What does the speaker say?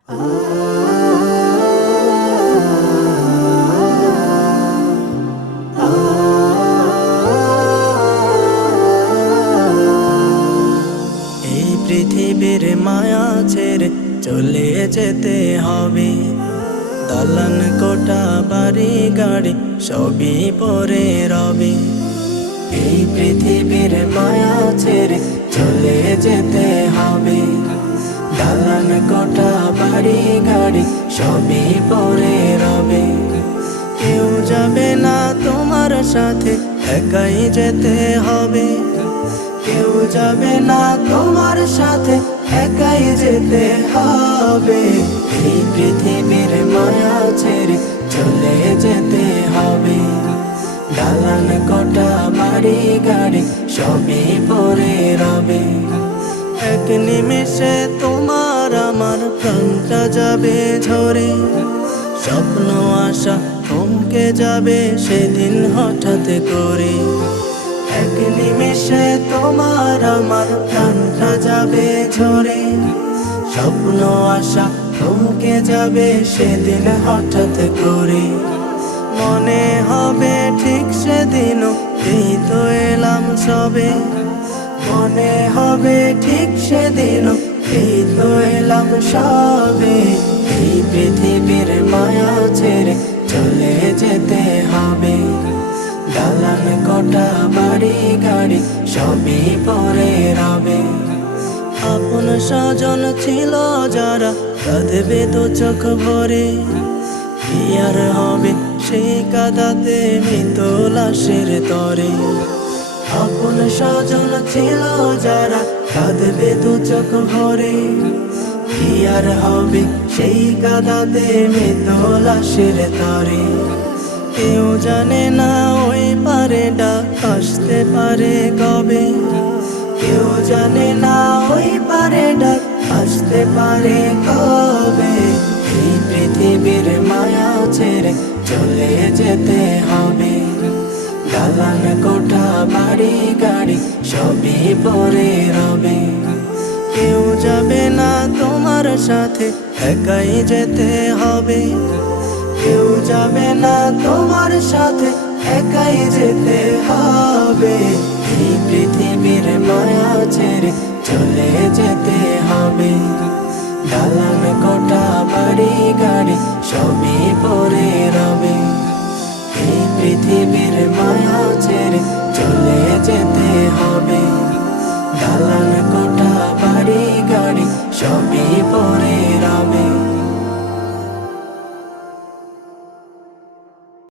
এই পৃথিবীর মায়া ছেড়ে চলে যেতে হবে। দালান কোঠা বাড়ি গাড়ি সবই পরে রবে। এই পৃথিবীর মায়া ছেড়ে চলে যেতে হবে। দালান কোঠা বাড়ি গাড়ি সবই পরে রবে। কেউ যাবে না তোমার সাথে, একাই যেতে হবে। কেউ যাবে না তোমার সাথে, একাই যেতে হবে। এই পৃথিবীর মায়া ছেড়ে চলে যেতে হবে। দালান কোঠা বাড়ি গাড়ি সবই পরে রবে। এক নিমেষে তোমার আমার প্রাণটা যাবে ঝরে। স্বপ্ন আশা থমকে যাবে সেদিন হঠাৎ করে। এক নিমেষে তোমার আমার প্রাণটা যাবে ঝরে। স্বপ্ন আশা থমকে যাবে সেদিন হঠাৎ করে। মনে হবে ঠিক সেদিনও এই তো এলাম সবে। মনে হবে ঠিক সেদিনও এই তো এলাম সবে। এই পৃথিবীর মায়া ছেড়ে চলে যেতে হবে। দালান কোঠা বাড়ি গাড়ি সবই পরে রবে। আপন স্বজন ছিল যারা কাঁদবে তো চোখ ভরে। কি আর হবে সেই কাঁদাতে মৃত লাশের তরে। আপন স্বজন ছিল যারা কাঁদবে তো চোখ ভরে। কি আর হবে সেই কাঁদাতে মৃত লাশের তরে। কেউ জানে না ওই পারে ডাক আসতে পারে কবে। কেউ জানে না ওই পারে ডাক আসতে পারে কবে। এই পৃথিবীর মায়া ছেড়ে চলে যেতে হবে। দালান কোঠা বাড়ি গাড়ি সবই পরে রবে। কেউ যাবে না তোমার সাথে, একাই যেতে হবে। কেউ যাবে না তোমার সাথে, একাই যেতে হবে। এই পৃথিবীর মায়া ছেড়ে চলে যেতে হবে। দালান কোঠা বাড়ি গাড়ি সবই পরে রবে। এই পৃথিবীর মায়া ছেড়ে চলে যেতে হবে। দালান কোঠা বাড়ি গাড়ি সবই পরে